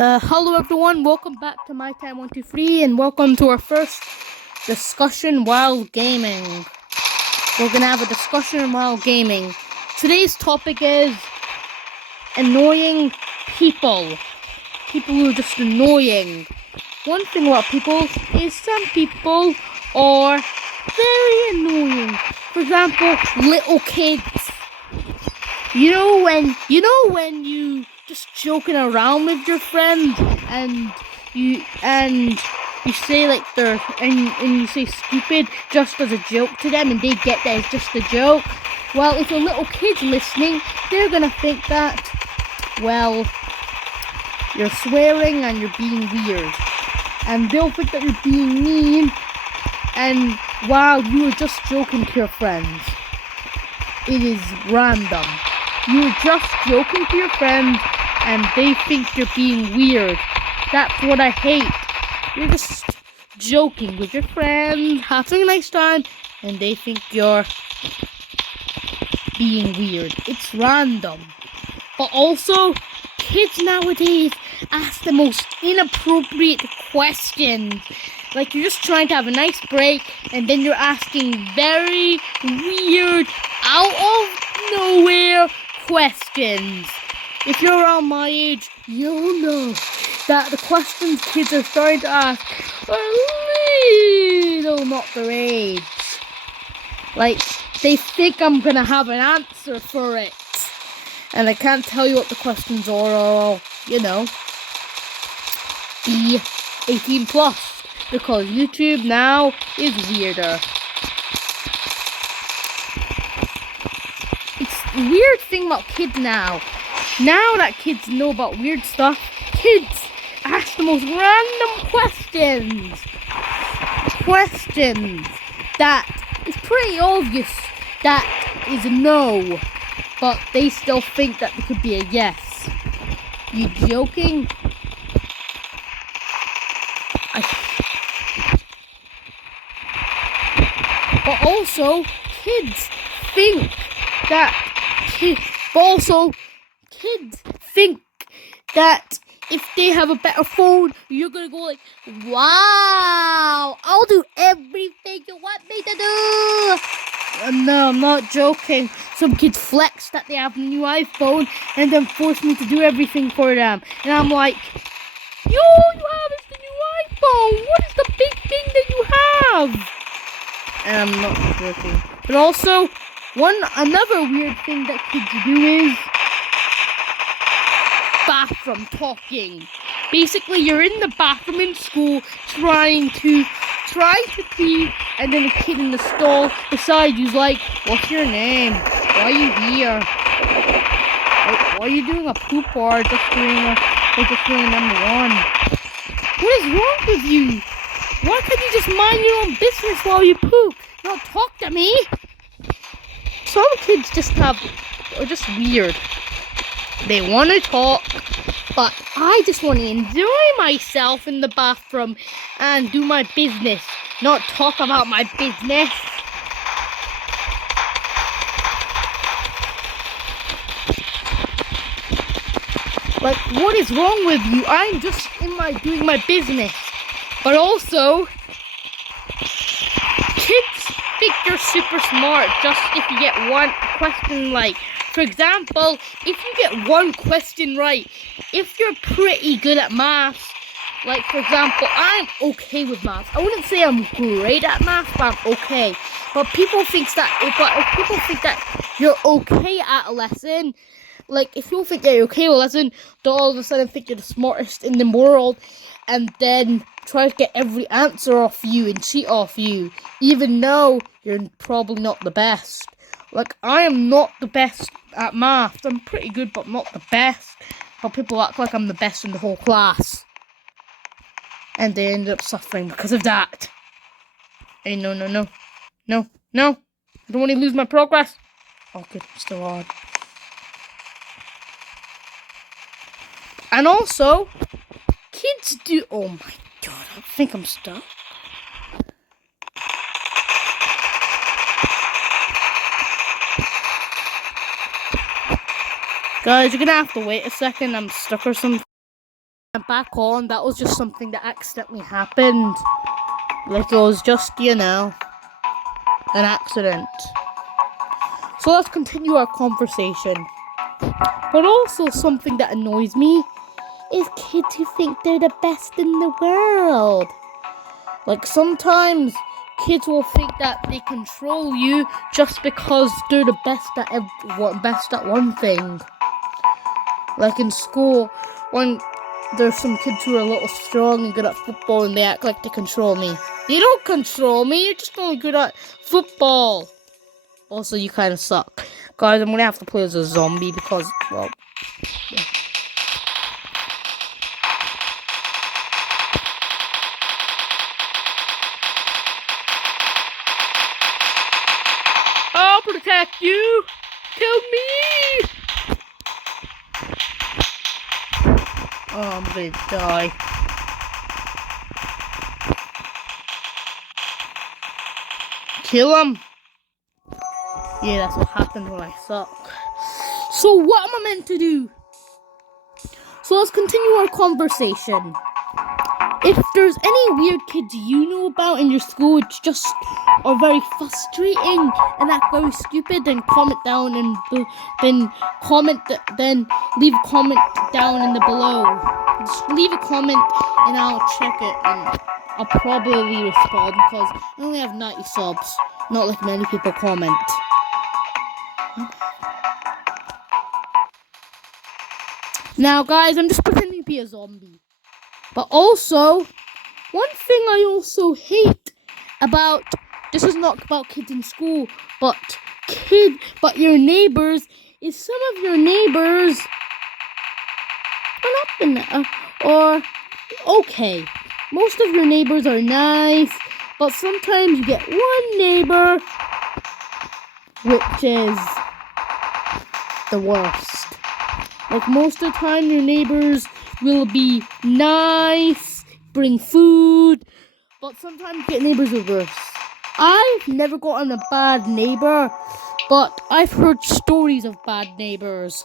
Hello everyone, welcome back to My Time 123 and welcome to our first discussion while gaming. We're gonna have a discussion while gaming. Today's topic is annoying people. People who are just annoying. One thing about people is some people are very annoying. For example, little kids. You know when you just joking around with your friend and you say like and you say stupid just as a joke to them and they get that it's just a joke. Well, if a little kid's listening, they're gonna think that, well, you're swearing and you're being weird. And they'll think that you're being mean and while you were just joking to your friends. It is random. You're just joking to your friends and they think you're being weird. That's what I hate. You're just joking with your friends, having a nice time, and they think you're being weird. It's random. But also, kids nowadays ask the most inappropriate questions. Like you're just trying to have a nice break and then you're asking very weird, out of nowhere questions. If you're around my age, you'll know that the questions kids are starting to ask are a little not their age. Like, they think I'm gonna have an answer for it. And I can't tell you what the questions are, or, be 18 plus. Because YouTube now is weirder. It's a weird thing about kids now. Now that kids know about weird stuff, kids ask the most random questions. Questions that is pretty obvious that is a no, but they still think that it could be a yes. You joking? But also, kids think that if they have a better phone, you're gonna go like, wow, I'll do everything you want me to do. No, I'm not joking. Some kids flex that they have a new iPhone and then force me to do everything for them. And I'm like, you have is the new iPhone. What is the big thing that you have? And I'm not joking. But also, another weird thing that kids do is bathroom talking. Basically, you're in the bathroom in school trying to pee, and then a kid in the stall beside you's like, "What's your name? Why are you here? Why are you doing a poop or just doing number one? What is wrong with you? Why can't you just mind your own business while you poop? Don't talk to me." Some kids are just weird. They want to talk, but I just want to enjoy myself in the bathroom and do my business, not talk about my business. Like, what is wrong with you? I'm just doing my business. But also, kids think you're super smart just if you get one question right. For example, if you get one question right, if you're pretty good at maths, like for example, I'm okay with maths. I wouldn't say I'm great at maths, but I'm okay. But if people think that you're okay at a lesson, like if you think that you're okay with a lesson, they'll all of a sudden think you're the smartest in the world, and then try to get every answer off you and cheat off you, even though you're probably not the best. Like, I am not the best at maths. I'm pretty good, but not the best. But people act like I'm the best in the whole class. And they end up suffering because of that. Hey, no. I don't want to lose my progress. Oh, good, I'm still on. And also, kids do... Oh my god, I think I'm stuck. Guys, you're gonna have to wait a second. I'm stuck or something. back on. That was just something that accidentally happened. Like, it was just, an accident. So let's continue our conversation. But also something that annoys me is kids who think they're the best in the world. Like, sometimes kids will think that they control you just because they're the best at one thing. Like in school, when there's some kids who are a little strong and good at football and they act like they control me. You don't control me, you're just only good at football. Also, you kind of suck. Guys, I'm gonna have to play as a zombie because, well, yeah. I'll protect you! Kill me! Oh, I'm gonna die. Kill him! Yeah, that's what happens when I suck. So what am I meant to do? So let's continue our conversation. If there's any weird kids you know about in your school which just are very frustrating and act very stupid, then comment down and then leave a comment down in the below. Just leave a comment and I'll check it and I'll probably respond because I only have 90 subs, not like many people comment. Now guys, I'm just pretending to be a zombie. But also, one thing I also hate about, this is not about kids in school, but your neighbors, is some of your neighbors are not okay. Most of your neighbors are nice, but sometimes you get one neighbor which is the worst. Like, most of the time your neighbors will be nice, bring food, but sometimes you get neighbors who are worse. I've never gotten a bad neighbor, but I've heard stories of bad neighbors.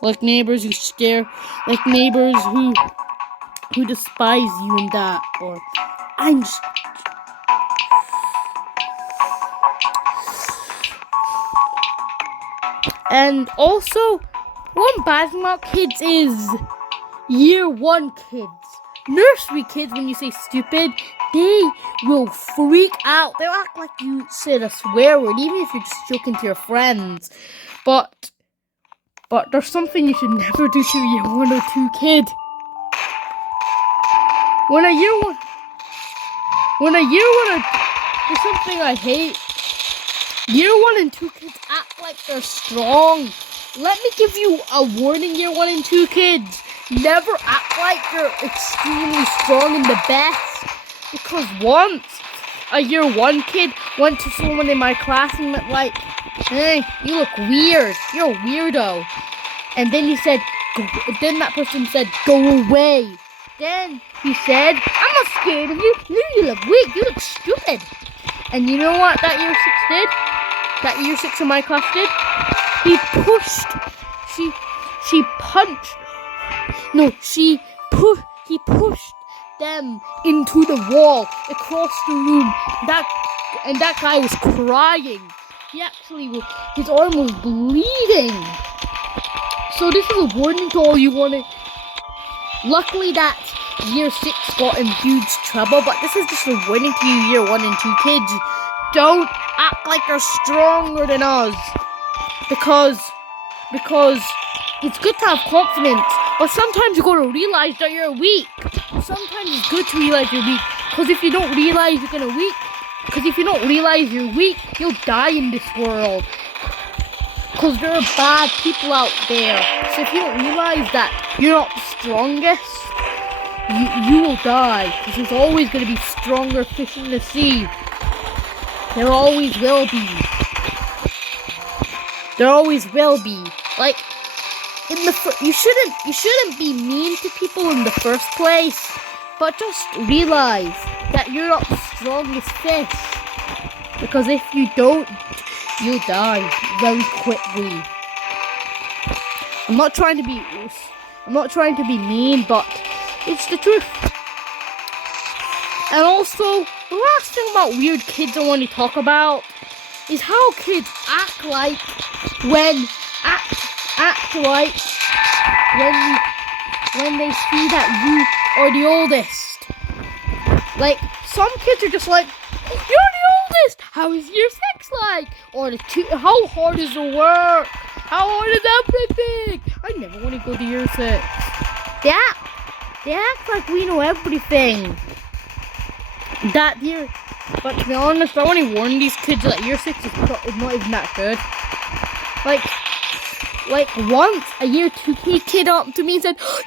Like neighbors who stare, like neighbors who despise you and that, or I'm just... And also, one bad thing about kids is year 1 kids. Nursery kids, when you say stupid, they will freak out. They'll act like you said a swear word, even if you're just joking to your friends. But there's something you should never do to a year 1 or 2 kid. When a year 1 there's something I hate. Year 1 and 2 kids act like they're strong. Let me give you a warning, year 1 and 2 kids. Never act like you're extremely strong and the best. Because once a year 1 kid went to someone in my class and went like, "Hey, you look weird. You're a weirdo." And then that person said, "Go away." Then he said, "I'm not scared of you. You look weak. You look stupid." And you know what that year 6 did? That year 6 in my class did? He pushed them into the wall across the room. That guy was crying. His arm was bleeding. So this is a warning to all you wanted. Luckily that year 6 got in huge trouble, but this is just a warning to you year 1 and 2 kids. Don't act like you're stronger than us. Because it's good to have confidence, but sometimes you gotta realize that you're weak. Sometimes it's good to realize you're weak, because if you don't realize you're weak, you'll die in this world. Because there are bad people out there. So if you don't realize that you're not the strongest, you will die. Because there's always gonna be stronger fish in the sea. There always will be. There always will be. Like, you shouldn't be mean to people in the first place, but just realize that you're not the strongest fish. Because if you don't, you'll die very quickly. I'm not trying to be mean, but It's the truth. And also, the last thing about weird kids I want to talk about is how kids act like when they see that you are the oldest. Like, some kids are just like, you're the oldest! How is year 6 like? Or how hard is the work? How hard is everything? I never want to go to year 6. They act like we know everything. That year, but to be honest, I want to warn these kids that year 6 is not even that good. Like once a year 2 kid up to me and said, year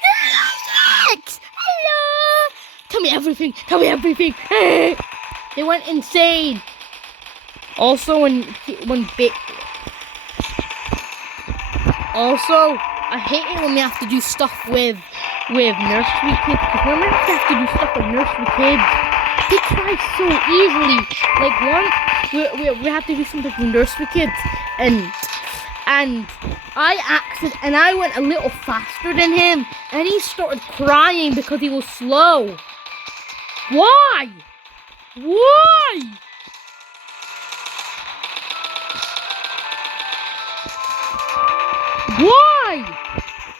6! Hello! Tell me everything! They went insane. Also, I hate it when we have to do stuff with nursery kids. Because when we have to do stuff with nursery kids, they cry so easily. Like once we have to do something with nursery kids, and I went a little faster than him, and he started crying because he was slow. Why?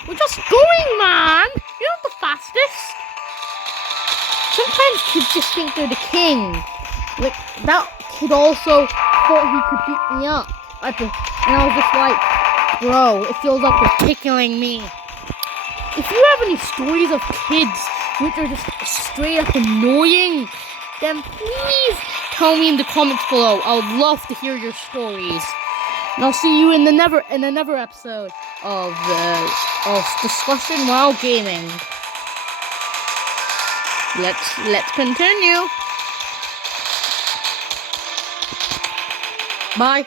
We're just going, man. You're not the fastest. Sometimes kids just think they're the king. Like, that kid also thought he could beat me up. And I was just like, bro, it feels like you're tickling me. If you have any stories of kids which are just straight up annoying, then please tell me in the comments below. I would love to hear your stories. And I'll see you in another episode of Discussion While Gaming. Let's continue. Bye.